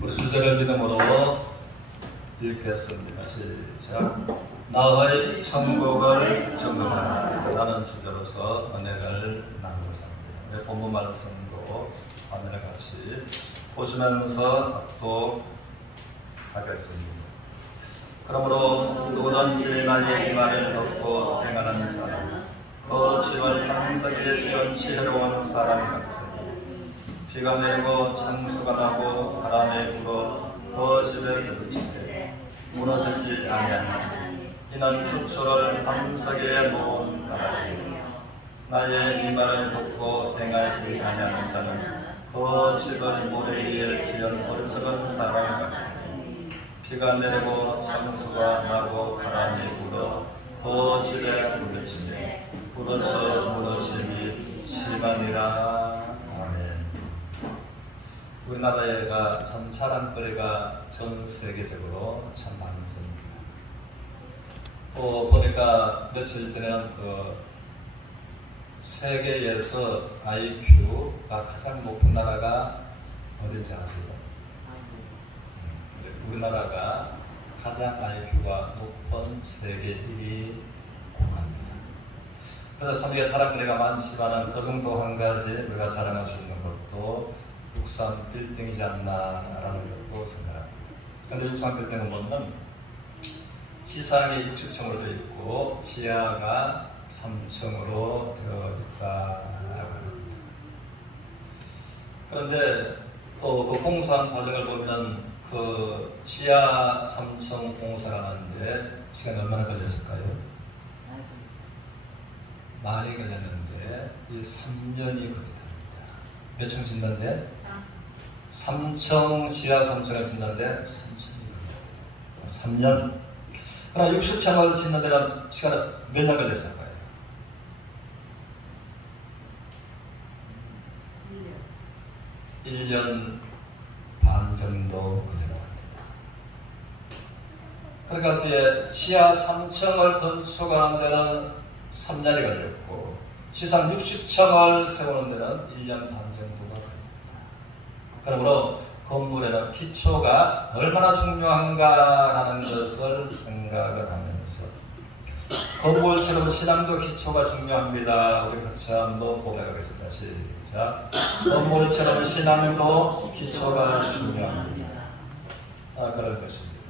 우리 주제를 믿음으로 읽겠습니다. 시작. 나의 천국을 증거하라 라는 주제로서 은혜를 나누고자 합니다. 본문 말씀도 화면에 같이 보시면서 합독하겠습니다. 그러므로 누구든지 나의 이 말을 듣고 행하는 사람 그 집을 방석에 지은 지혜로운 사람 같으니 비가 내리고 창수가 나고 바람이 불어 그 집에 부딪히되 무너지지 아니하니 이는 주초를 방석에 놓은 까닭이요 나의 이 말을 듣고 행하지 아니하는 자는 그 집을 모래 위에 지은 어리석은 사람 같으니 비가 내리고 창수가 나고 바람이 불어 그 집에 부딪히되 부딪혀 무너짐이 심하니라. 아멘. 우리나라가 참 자랑거리가 전 세계적으로 참 많습니다. 또 보니까 며칠 전에는 세계에서 IQ가 가장 높은 나라가 어딘지 아세요? 우리나라가 가장 IQ가 높은 세계 1위 국가입니다. 그래서 참 이게 자랑거리가 많지만 그 정도 한 가지 우리가 자랑할 수 있는 것도 육상 빌딩이지 않나라는 것도 생각합니다. 그런데 육상 빌딩은 보면 지상이 60층으로 되어 있고 지하가 3층으로 되어 있다라고 합니다. 그런데 또 그 공사한 과정을 보면 그 지하 3층 공사가 하는데 시간이 얼마나 걸렸을까요? 많이 걸렸는데 이 3년이 걸렸답니다. 몇 층 짓는데? 3층, 지하 3층을 짓는데 3층이 걸렸대요. 3년. 그럼 60층을 짓는 데는 시간 몇 년 걸렸을까요? 1년 반 정도 걸렸답니다. 그러니까 어떻게 지하 3층을 건축하는 데는 3년이 걸렸고 지상 60층을 세우는 데는 1년 반 정도가 걸립니다. 그러므로 건물에는 기초가 얼마나 중요한가라는 것을 생각을 하면서 건물처럼 신앙도 기초가 중요합니다. 우리 같이 한번 고백하겠습니다. 시작. 건물처럼 신앙도 기초가 중요합니다. 그런 것입니다.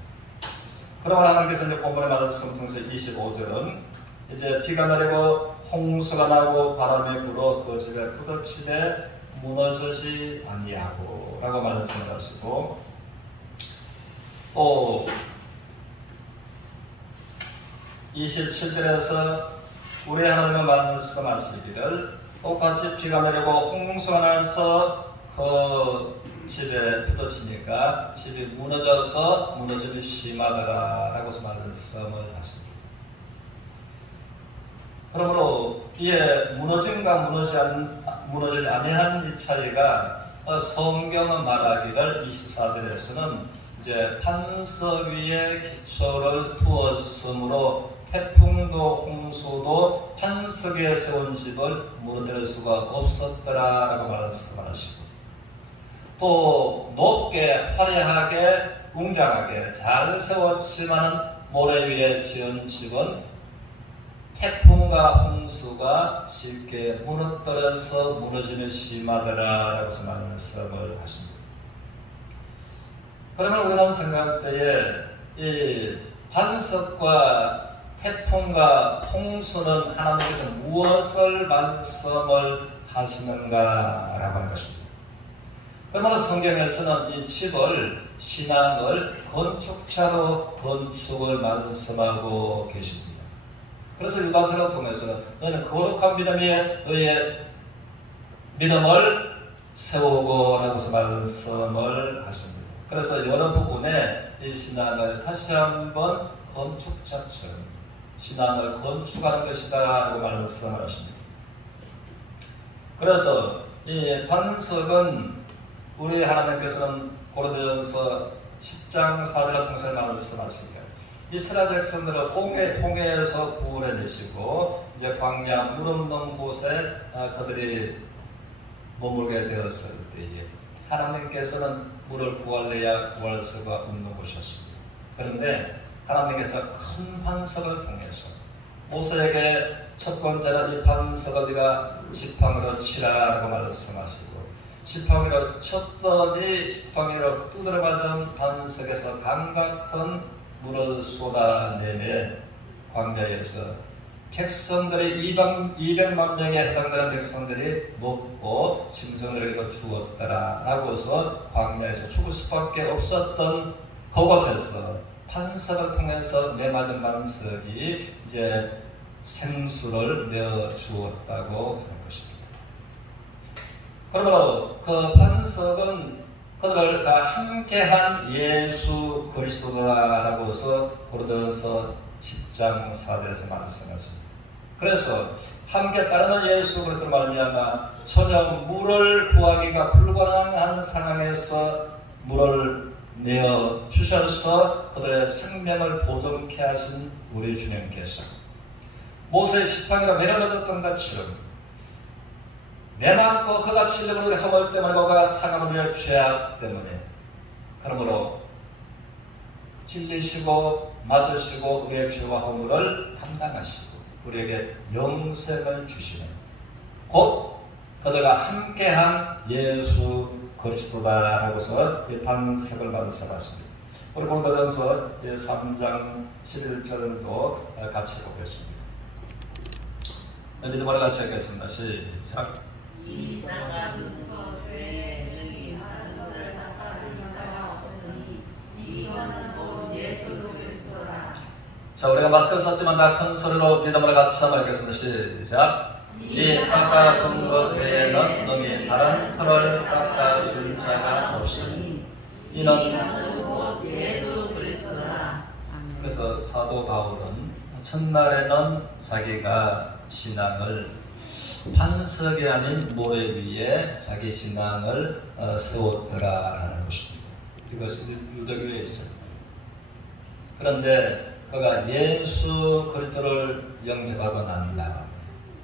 그러면 하나님께서 이제 본문의 말씀 통해서 25절은 이제 비가 내리고 홍수가 나고 바람이 불어 그 집에 부딪히되 무너지지 아니하고 라고 말씀을 하시고 또 27절에서 우리 하나님의 말씀하시기를 똑같이 비가 내리고 홍수가 나서 그 집에 부딪히니까 집이 무너져서 무너짐이 심하더라 라고 말씀을 하십니다. 그러므로 이에 무너짐과 무너지지 아니한 이 차이가 성경은 말하기를 24절에서는 이제 반석 위에 기초를 두었으므로 태풍도 홍수도 반석 위에 세운 집을 무너뜨릴 수가 없었더라라고 말씀하시고 또 높게 화려하게 웅장하게 잘 세웠지만은 모래 위에 지은 집은 태풍과 홍수가 쉽게 무너뜨려서 무너짐이 심하더라라고 말씀을 하십니다. 그러면 우리는 생각할 때에 이 반석과 태풍과 홍수는 하나님께서 무엇을 말씀을 하시는가라고 하는 것입니다. 그러면 성경에서는 이 집을 신앙을 건축자로 건축을 말씀하고 계십니다. 그래서 유다서를 통해서 너는 거룩한 믿음에 너의 믿음을 세우고 라고 말씀을 하십니다. 그래서 여러 부분에 이 신앙을 다시 한번 건축자처럼 신앙을 건축하는 것이다 라고 말씀하십니다. 그래서 이 반석은 우리 하나님께서는 고린도전서 10장 4절을 통해서 말씀하십니다. 이스라엘 백성들을 홍해에서 구원해내시고 이제 광야 물 없는 곳에 그들이 머물게 되었을 때에 하나님께서는 물을 구할래야 구할 수가 없는 곳이었습니다. 그런데 하나님께서 큰 반석을 통해서 모세에게 첫 번째는 이 반석을 네가 지팡이로 치라라고 말씀하시고, 지팡이로 쳤더니 지팡이로 두드려 맞은 반석에서 강같은 물을 쏟아내며 광야에서 백성들이 200만 명에 해당되는 백성들이 먹고 짐승들에게도 주었더라 라고 해서 광야에서 죽을 수밖에 없었던 그곳에서 반석을 통해서 내맞은 반석이 이제 생수를 내어 주었다고 하는 것입니다. 그러므로 그 반석은 그들과 함께한 예수 그리스도다라고 해서 고린도전서 10장 4절에서 말씀하십니다. 그래서 함께 따르는 예수 그리스도로 말미암아 전혀 물을 구하기가 불가능한 상황에서 물을 내어 주셔서 그들의 생명을 보존케 하신 우리 주님께서 모세의 지팡이로 매달려졌던 것처럼 매맞고 그가 찔려버린 우리 허물 때문에 그가 상한 우리의 죄악 때문에 그러므로 찔리시고 맞으시고 우리의 죄와 허물을 담당하시고 우리에게 영생을 주시는 곧 그들과 함께한 예수 그리스도다라고서 이 반석을 말씀하십니다. 우리 고린도전서 3장 11절도 같이 보겠습니다. 믿음으로 같이 하겠습니다. 시작. 이 나가는 것 외에 능히 하는 것을 닦아줄 자가 없으니 이거는 곧 예수 그리스도라. 자, 우리가 마스크를 썼지만 다 큰 소리로 믿음으로 같이 한번 읽겠습니다. 시작. 이 닦아준 것 외에는 능히 다른 터를 닦아줄 자가 없으니 이는 곧 예수 그리스도라. 그래서 사도 바울은 첫날에는 자기가 신앙을 반석이 아닌 모래 위에 자기 신앙을 세웠더라라는 것입니다. 이것이 유대교에 있습니다. 그런데 그가 예수 그리스도를 영접하고 난 다음에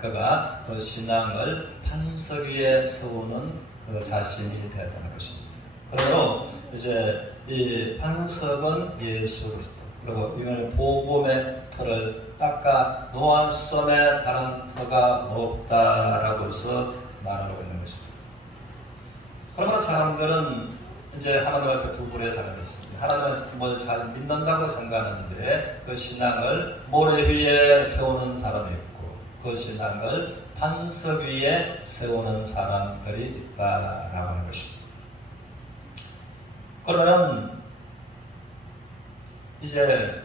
그가 그 신앙을 반석 위에 세우는 그 자신이 되었다는 것입니다. 그러므로 이제 이 반석은 예수 그리스도, 그리고 이걸 복음의 터를 닦아 노아섬에 다른 터가 없다라고 해서 말하고 있는 것입니다. 그러므로 사람들은 이제 하나님 앞에 두 부류의 사람이 있습니다. 하나님을 뭘 잘 믿는다고 생각하는데 그 신앙을 모래 위에 세우는 사람이 있고 그 신앙을 반석 위에 세우는 사람들이 있다라고 하는 것입니다. 그러면은 이제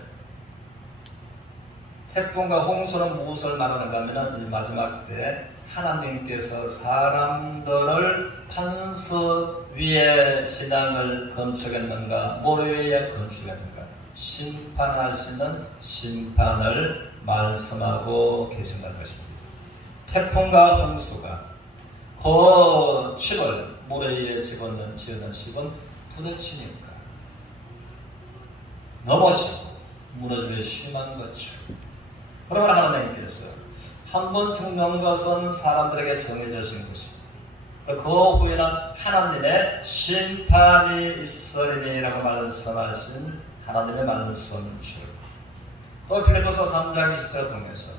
태풍과 홍수는 무엇을 말하는가 하면 이 마지막 때 하나님께서 사람들을 반석 위에 신앙을 건축했는가 모래 위에 건축했는가 심판하시는 심판을 말씀하고 계신다는 것입니다. 태풍과 홍수가 그 집을 모래 위에 지었는 집은 부딪히니까 넘어지고 무너짐이 심한 거죠. 그러나 하나님께서 한 번 죽는 것은 사람들에게 정해져진 것입니다. 그 후에는 하나님의 심판이 있으리니라고 말씀하신 하나님의 말씀줄. 또 빌립보서 3장 20절을 통해서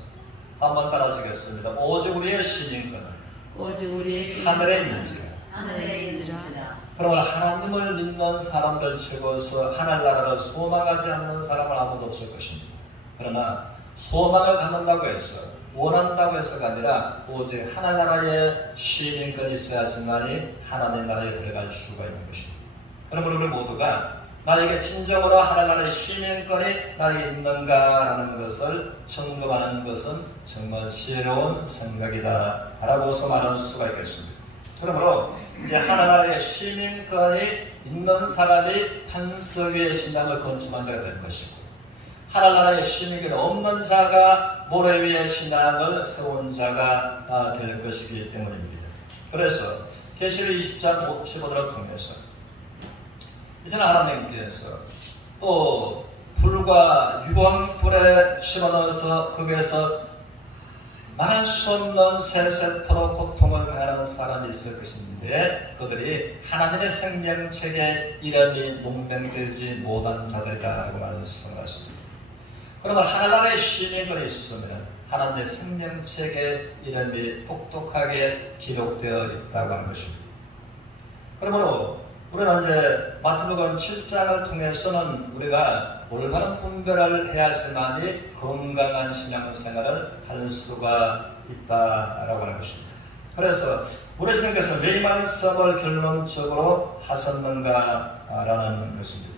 한번 따라하시겠습니다. 오직 우리의 신인권은 하늘에 있는지라. 그러므로 하나님을 믿는 사람들 치고서 하늘나라를 소망하지 않는 사람은 아무도 없을 것입니다. 그러나 소망을 갖는다고 해서 원한다고 해서가 아니라 오직 하늘나라에 시민권이 있어야지만이 하나님 나라에 들어갈 수가 있는 것입니다. 그러므로 우리 모두가 나에게 진정으로 하늘나라의 시민권이 나에게 있는가라는 것을 점검하는 것은 정말 지혜로운 생각이다 라고서 말할 수가 있겠습니다. 그러므로 이제 하나나라의 시민권이 있는 사람이 반석 위에 신앙을 건축한 자가 될 것이고 하나나라의 시민권이 없는 자가 모래 위에 신앙을 세운 자가 될 것이기 때문입니다. 그래서 계시록 20장 15절을 통해서 이제는 하나님께서 또 불과 유황불에 집어넣어서 거기에서 말할 수 없는 세세토록 고통을 당하는 사람이 있을 것인데 그들이 하나님의 생명책에 이름이 농명되지 못한 자들이라고 말씀하십니다. 그러면 하늘나라의 신이 그리 있으면 하나님의 생명책에 이름이 똑똑하게 기록되어 있다고 하는 것입니다. 그러므로 우리는 이제 마태복음 7장을 통해서는 우리가 올바른 분별을 해야지만이 건강한 신앙생활을 할 수가 있다라고 하는 것입니다. 그래서 우리 주님께서 왜 이 말씀을 결론적으로 하셨는가라는 것입니다.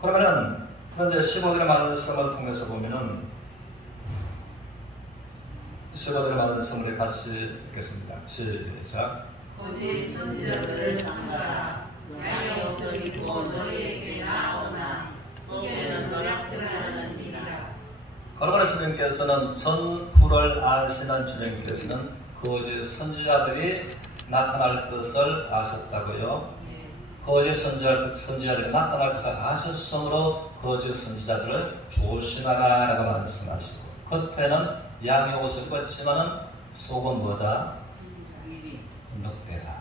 그러면은 이제 15절의 말씀을 통해서 보면은 15절의 말씀을 같이 읽겠습니다. 시작. 거짓 선지자들을 삼가라. 양의 옷을 입고 너희에게 나오나 속에는 노략질을 하느니라. 그러므로 주님께서는 전후를 아시는 주님께서는 거짓 선지자들이 나타날 것을 아셨다고요. 거짓 선지자들이 나타날 것을 아셨으므로 거짓 선지자들을 조심하라라고 말씀하시고 겉에는 양의 옷을 입었지만은 속은 뭐다? 늑대다.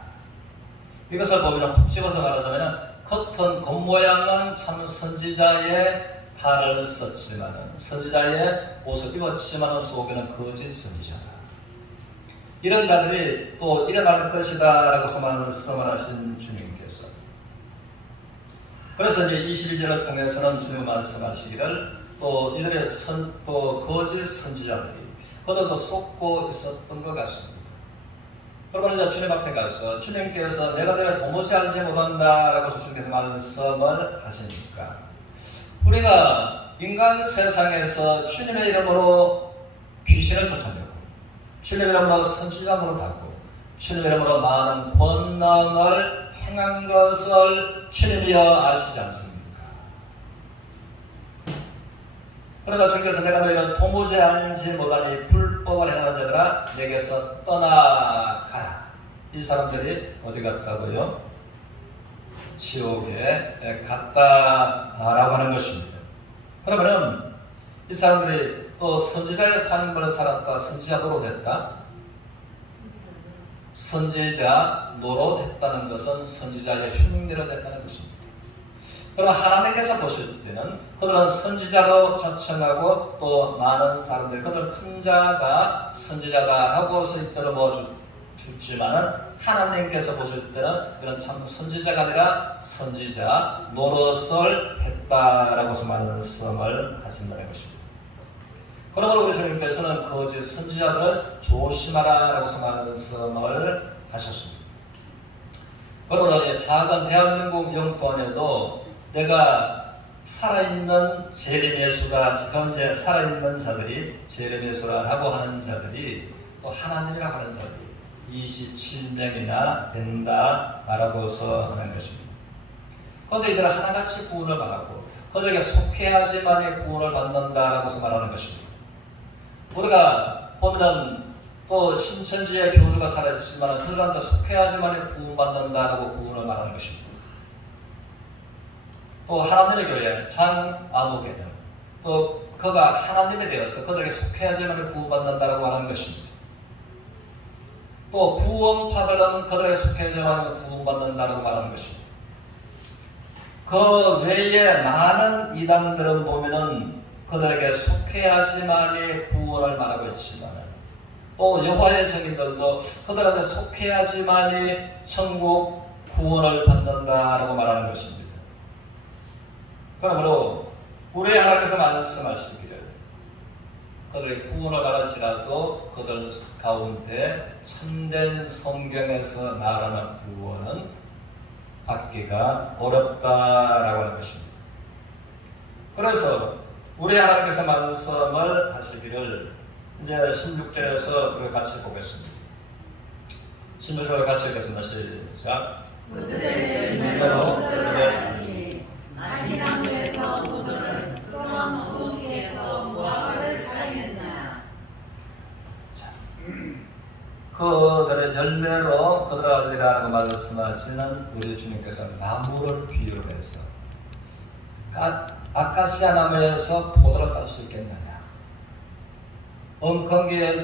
이것을 보면 푹 집어서 말하자면 겉은 겉모양은 참 선지자의 탈을 썼지만은 선지자의 옷을 입었지만은 속에는 거짓 선지자다. 이런 자들이 또 일어날 것이다라고 말씀을 하신 주님께서 그래서 이제 22절을 통해서는 주님 말씀하시기를 또 이들의 또 거짓 선지자들이 그들도 속고 있었던 것 같습니다. 그러면 이제 주님 앞에 가서 주님께서 내가 너를 도무지 알지 못한다라고 주님께서 말씀을 하시니까 우리가 인간 세상에서 주님의 이름으로 귀신을 쫓아내고 주님의 이름으로 선지자로 닫고 주님의 이름으로 많은 권능을 행한 것을 주님이여 아시지 않습니까? 그러나 주님께서 내가 너희를 도무지 알지 못하니 불법을 행하는 자들아 내게서 떠나가라. 이 사람들이 어디 갔다고요? 지옥에 갔다라고 하는 것입니다. 그러면은 이 사람들이 또 선지자의 삶을 살았다, 선지자 노릇했다. 선지자 노릇했다는 것은 선지자의 흉내를 냈다는 것입니다. 그럼 하나님께서 보실 때는 그들은 선지자로 초청하고 또 많은 사람들 그들 큰 자가 선지자다 하고서 이들을 주지만은 하나님께서 보실 때는 그런 참 선지자가 아니라 선지자 노릇을 했다라고 말씀을 하신다는 것입니다. 그러므로 우리 주님께서는 거짓 선지자들을 조심하라라고 말씀을 하셨습니다. 그러므로 작은 대한민국 영토안에도 내가 살아있는 재림예수가 현재 살아있는 자들이 재림예수라고 하는 자들이 또 하나님이라고 하는 자들이 27명이나 된다라고서 하는 것입니다. 그런데 이들은 하나같이 구원을 받았고 그들에게 속해야지만이 구원을 받는다라고서 말하는 것입니다. 우리가 보면은 또 신천지의 교주가 살아있지만 그들한테 속해야지만이 구원받는다라고 구원을 말하는 것입니다. 또 하나님의 교회 장아무개는 또 그가 하나님이 되어서 그들에게 속해야지만 구원받는다라고 말하는 것입니다. 또 구원파들은 그들에게 속해야지만 구원받는다라고 말하는 것입니다. 그 외에 많은 이단들은 보면은 그들에게 속해야지만이 구원을 말하고 있지만 또 여호와의 증인들도 그들한테 속해야지만이 천국 구원을 받는다라고 말하는 것입니다. 그러므로 우리 하나님께서 말씀하시기를 그들의 구원을 받을지라도 그들 가운데 참된 성경에서 말하는 구원은 받기가 어렵다라고 하는 것입니다. 그래서 우리 하나님께서 말씀을 하시기를 이제 16절에서 우리가 같이 보겠습니다. 16절을 같이 읽겠습니다. 시작. 그들의 열매로 그들을 나시나무에서 우들을 또한 어묵에서 무화과를 발견했나. 그들의 열매로 그들을 알리라고 말씀하시는 우리 주님께서 나무를 비유해서 아카시아 나무에서 포도를 딸 수 있겠느냐?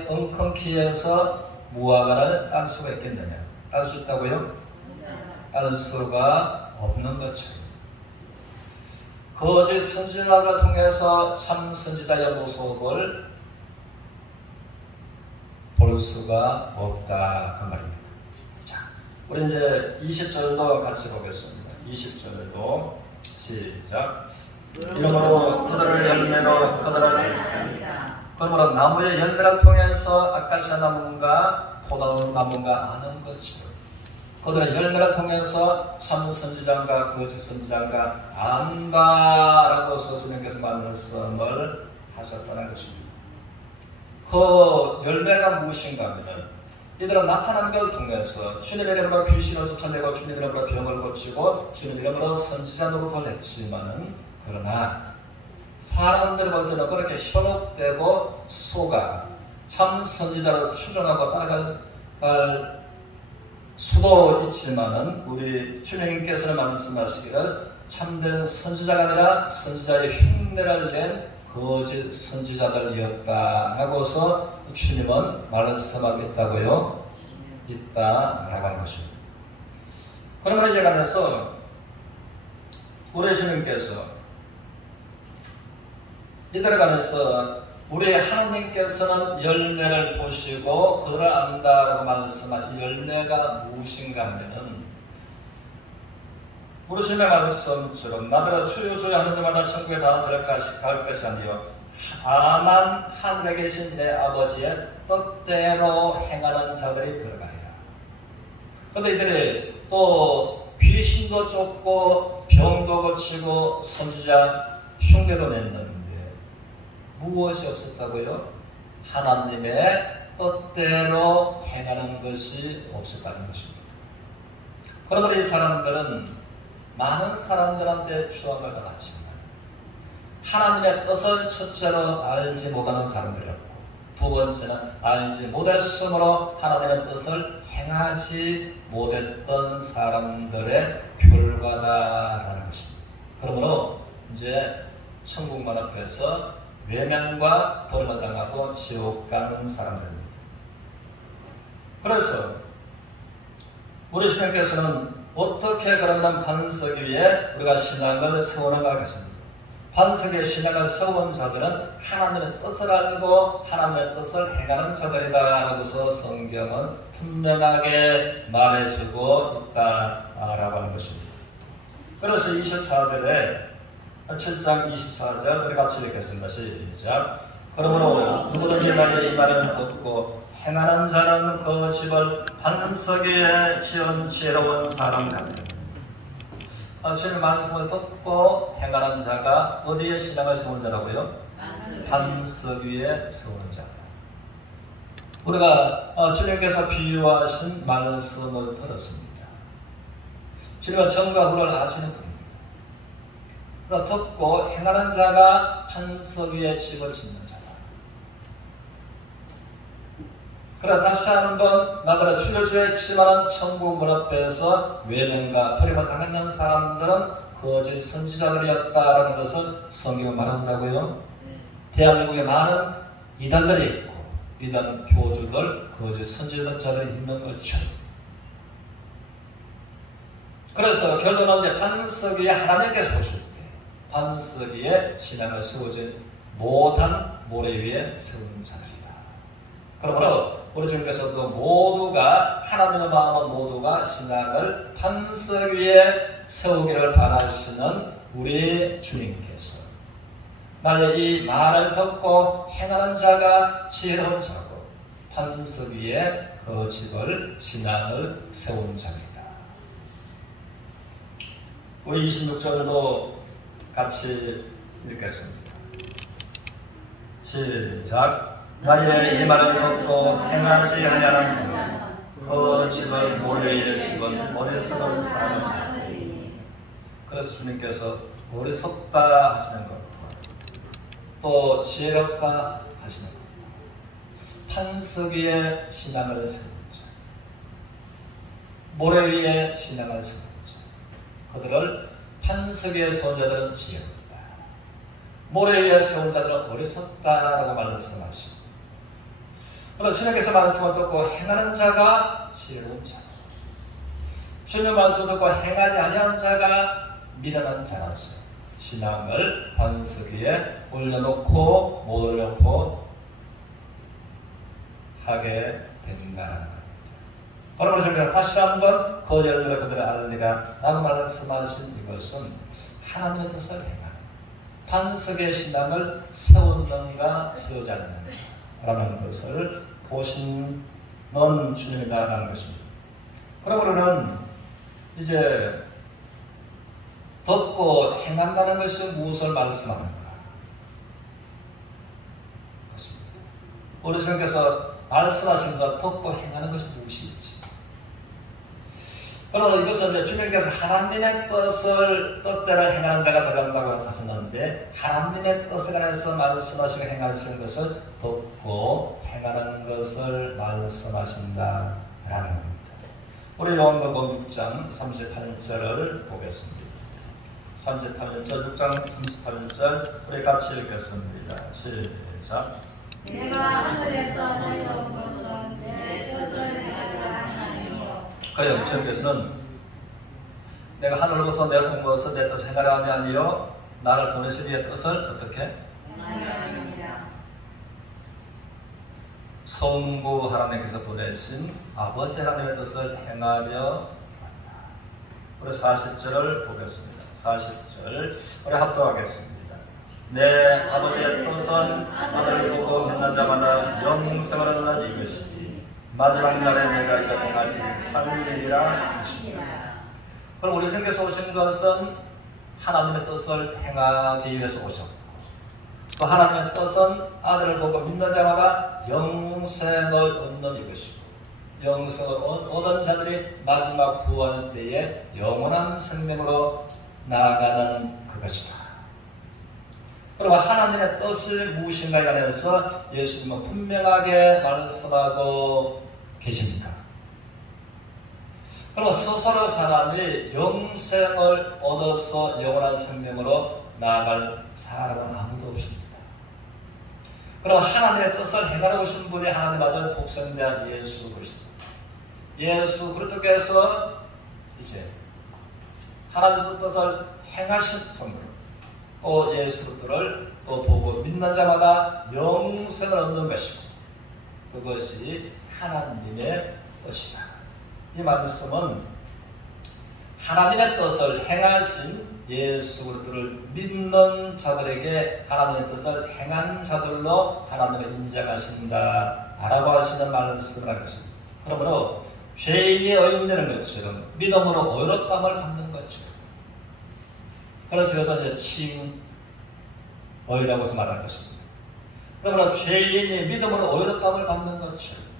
엉겅퀴에서 무화과를 딸 수가 있겠느냐? 딸 수 있다고요? 딸 수가 없는 것처럼 거짓 선지자를 통해서 참 선지자의 모습을 볼 수가 없다 그 말입니다. 자, 우리 이제 20절도 같이 보겠습니다. 20절도 시작. 이러므로 그들을 열매로 그러므로 나무의 열매를 통해서 아카시아 나무인가 포도나무인가 아는 것처럼 그들의 열매를 통해서 참 선지자인가 거짓 선지자인가 안다라고서 주님께서 말씀을 하셨다는 것입니다. 그 열매가 무엇인가 하면 이들은 나타난 걸 통해서 주님 이름으로 귀신을 쫓아내고 주님 이름으로 병을 고치고 주님 이름으로 선지자 노릇을 했지만은 그러나 사람들 볼 때는 그렇게 현혹되고 속아 참 선지자로 추종하고 따라갈 수도 있지만은 우리 주님께서는 말씀하시기를 참된 선지자가 아니라 선지자의 흉내를 낸 거짓 선지자들이었다라고서 주님은 말씀하고 있다고요? 있다라고 하는 것입니다. 그러면 이제 가면서 우리 주님께서 이들에 관해서 우리 하나님께서는 열매를 보시고 그들을 안다라고 말씀하신 열매가 무엇인가 하면은 우리 주님의 말씀처럼 나더러 주여 주여 하는 자마다 천국에 다 갈 것이 아니요 다만 하늘에 계신 내 아버지의 뜻대로 행하는 자들이 들어가리라. 그런데 이들이 또 귀신도 쫓고 병도 고치고 선지자 흉내도 냈는데 무엇이 없었다고요? 하나님의 뜻대로 행하는 것이 없었다는 것입니다. 그러므로 이 사람들은 많은 사람들한테 추앙을 받았지만 하나님의 뜻을 첫째로 알지 못하는 사람들이었고 두 번째는 알지 못했으므로 하나님의 뜻을 행하지 못했던 사람들의 결과다라는 것입니다. 그러므로 이제 천국문 앞에서 외면과 벌을 당하고 지옥 가는 사람들입니다. 그래서 우리 주님께서는 어떻게 그러면 반석 위에 우리가 신앙을 세우는가 하겠습니다. 반석 위에 신앙을 세운 자들은 하나님의 뜻을 알고 하나님의 뜻을 행하는 자들이다라고서 성경은 분명하게 말해주고 있다라고 하는 것입니다. 그래서 24절에 7장 24절 우리 같이 읽겠습니다. 시작. 그러므로 누구든지 나의 이 말을 듣고 행하는 자는 그 집을 반석 위에 지은 지혜로운 사람 같으니 주님의 말씀을 듣고 행하는 자가 어디에 신앙을 세운 자라고요? 반석 위에 세우는 자다. 우리가 주님께서 비유하신 말씀을 들었습니다. 주님은 전과 후를 아시는 분입니다. 듣고 행하는 자가 반석 위에 집을 짓는 자다. 그러나 다시 한번 나더러 주여 주여 했지만 천국 문 앞에서 외면과 버림을 당했는 사람들은 거짓 선지자들이었다라는 것을 성경은 말한다고요. 대한민국에 많은 이단들이 있고 이단 교주들, 거짓 선지자들이 있는 것처럼. 그래서 결론은 이제 반석 위에 하나님께서 보실 때 반석 위에 신앙을 세우지 못한 모래 위에 세운 자들이다. 그러므로 우리 주님께서도 모두가 하나님의 마음은 모두가 신앙을 반석 위에 세우기를 바라시는 우리 주님께서 나의 이 말을 듣고 행하는 자가 지혜로운 자고 반석 위에 그 집을 신앙을 세운 자입니다. 우리 26절도 같이 읽겠습니다. 시작. 나의 이 말을 듣고 행하지 아니하는 자는 그 집을 모래 위에 집은 어리석은 사람 같으니. 그래서 주님께서 어리석다 하시는 것과 또 지혜롭다 하시는 것과 반석 위에 신앙을 세운 자, 모래 위에 신앙을 세운 자, 그들을 반석 위에 세운 자들은 지혜롭다, 모래 위에 세운 자들은 어리석다라고 말씀하시고 그러나 주님께서 말씀을 듣고 행하는 자가 지혜로운 자, 주님의 말씀을 듣고 행하지 아니한 자가 미련한 자라서 신앙을 반석 위에 올려놓고 못 올려놓고 하게 된다는 겁니다. 그러므로 저희가 다시 한번 거절을 그들의 알리가 라고 말씀하신 이것은 하나님의 뜻을 행하는 반석의 신앙을 세웠는가 세우지 않는가 라는 것을 보시는 주님이다라는 것입니다. 그러므로는 이제 듣고 행한다는 것이 무엇을 말씀하는가? 그렇습니다. 우리 주님께서 말씀하신 것 듣고 행하는 것이 무엇인지. 그러나 이것은 이제 주님께서 하나님의 뜻대로 행하는 자가 들어간다고 하셨는데 하나님의 뜻에 관해서 말씀하시고 행하시는 것을 듣고 행하는 것을 말씀하신다라는 겁니다. 우리 요한복음 6장 38절을 보겠습니다. 38절 6장 38절 우리 같이 읽겠습니다. 시작. 내가 하늘에서 내려온 것은 내 뜻을 행하려 하나니요. 그래요. 주님께서는 내가 하늘로서 내려온 것은 내 뜻을 행하려 하니 아니요 나를 보내신 이의 뜻을 어떻게? 하나님이라. 성부 하나님께서 보내신 아버지 하나님의 뜻을 행하려 왔다. 우리 40절을 보겠습니다. 40절 우리 합독하겠습니다. 내 아버지의 뜻은 아들을 보고 믿는 자마다 영생을 얻는 이것이니 마지막 날에 내가 이같이 다시 살리리라 하시니라. 그럼 우리 주님께서 오신 것은 하나님의 뜻을 행하기 위해서 오셨고 또 하나님의 뜻은 아들을 보고 믿는 자마다 영생을 얻는 이것이고 영생을 얻은 자들이 마지막 부활 때에 영원한 생명으로 나아가는 그것이다. 그럼 하나님의 뜻이 무엇인가에 관해서 예수님은 분명하게 말씀하고 계십니다. 그럼 스스로 사람이 영생을 얻어서 영원한 생명으로 나아갈 사람은 아무도 없습니다. 그럼 하나님의 뜻을 행하려고 오신 분이 하나님 아들 독생자 예수 그리스도. 예수 그리스도께서 이제 하나님의 뜻을 행하신 성도로 또 예수 그리스도를 또 보고 믿는 자마다 영생을 얻는 것이고 그것이 하나님의 뜻이다. 이 말씀은 하나님의 뜻을 행하신 예수 그리스도를 믿는 자들에게 하나님의 뜻을 행한 자들로 하나님을 인정하신다 라고 하시는 말씀을 하는 것입니다. 그러므로 죄인이 의인되는 것처럼 믿음으로 의롭다함을 받는 것처럼 그래서 이것을 칭의라고 해서 말하는 것입니다. 그러므로 죄인이 믿음으로 의롭다함을 받는 것처럼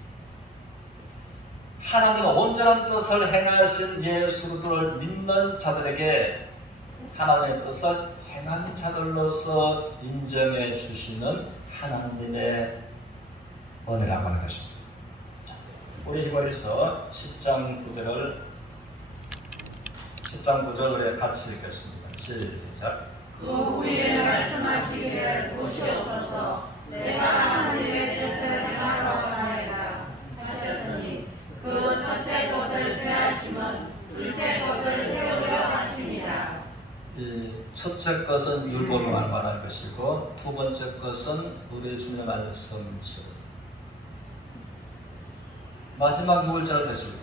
하나님의 온전한 뜻을 행하신 예수 그리스도를 믿는 자들에게 하나님의 뜻을 행한 자들로서 인정해 주시는 하나님의 은혜라고 하는 것입니다. 자, 우리 히브리서 10장 9절 우리 같이 읽겠습니다. 시작. 그 후에 말씀하시기를 보시옵소서 내가 하나님의 뜻을 행하러 가나이다 하셨으니 그 첫째 것을 폐하심은 둘째 것을 세우려 하심이라. 이 첫째 것은 율법을 말하는 것이고 두 번째 것은 우리 주님의 말씀처럼 마지막 6월절을 되실 때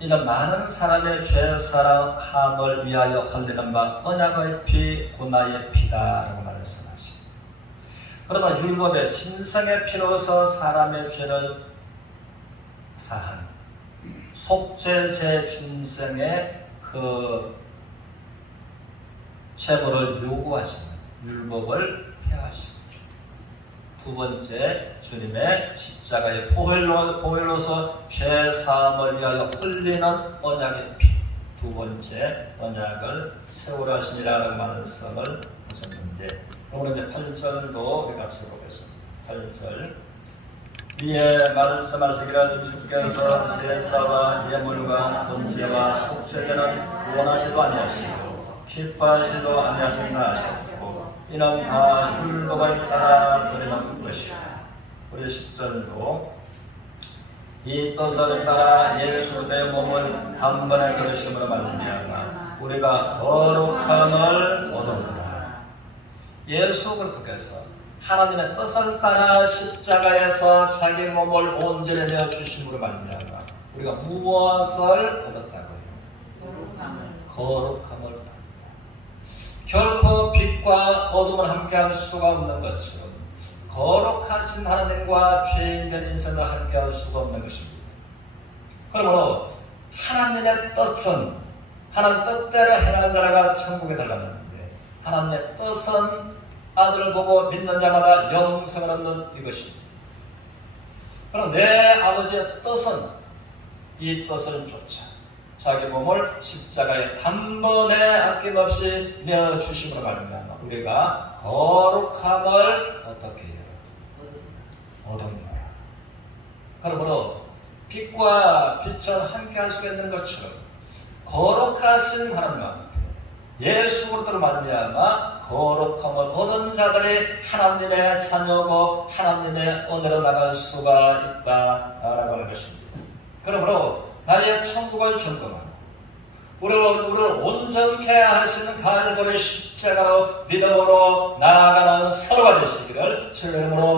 이는 많은 사람의 죄 사함을 위하여 흘리는 바 언약의 피 고나의 피다라고 말씀하시. 그러나 율법의 짐승의 피로서 사람의 죄를 사한 속죄제 짐승의 그 제물을 요구하시는 율법을 폐하시고 두 번째 주님의 십자가의 보혈로서 죄 사함을 위하여 흘리는 언약의 피 두 번째 언약을 세우려 하시니라는 말씀을 하셨는데 오늘 이제 8절도 우리 같이 보겠습니다. 8절 이에 말씀하시기를 주께서 제사와 예물과 번제와 속죄제는 원하지도 아니하시고 기뻐하시도 아니하신다 하셨고 이는 다 율법을 따라 드리는 것이라. 우리 10절도 이 뜻을 따라 예수 그리스도의 몸을 단번에 들으심으로 말미암아 우리가 거룩함을 얻었노라. 예수 그리스도께서 하나님의 뜻을 따라 십자가에서 자기 몸을 온전히 내어 주심으로 말미암아 우리가 무엇을 얻었다고요? 거룩함을 얻었다. 결코 빛과 어둠을 함께할 수가 없는 것처럼 거룩하신 하나님과 죄인된 인생을 함께할 수가 없는 것입니다. 그러므로 하나님의 뜻은 하나님 뜻대로 행하는 자가 천국에 들어가는데 하나님의 뜻은 아들을 보고 믿는 자마다 영생을 얻는 이것입니다. 그럼 내 아버지의 뜻은 이 뜻을 쫓아 자기 몸을 십자가에 단번에 아낌없이 내어주심으로 말미암아 우리가 거룩함을 어떻게 해요? 얻었노라. 그러므로 빛과 빛은 함께할 수 있는 것처럼 거룩하신 하나님 앞에 예수 그리스도로 말미암아 거룩함을 얻은 자들이 하나님의 자녀고 하나님의 은혜로 나갈 수가 있다라고 하는 것입니다. 그러므로 나의 천국을 점검하고 우리를 온전케 하시는 갈보리 십자가로 믿음으로 나아가는 서로가 되시기를 주의 이름으로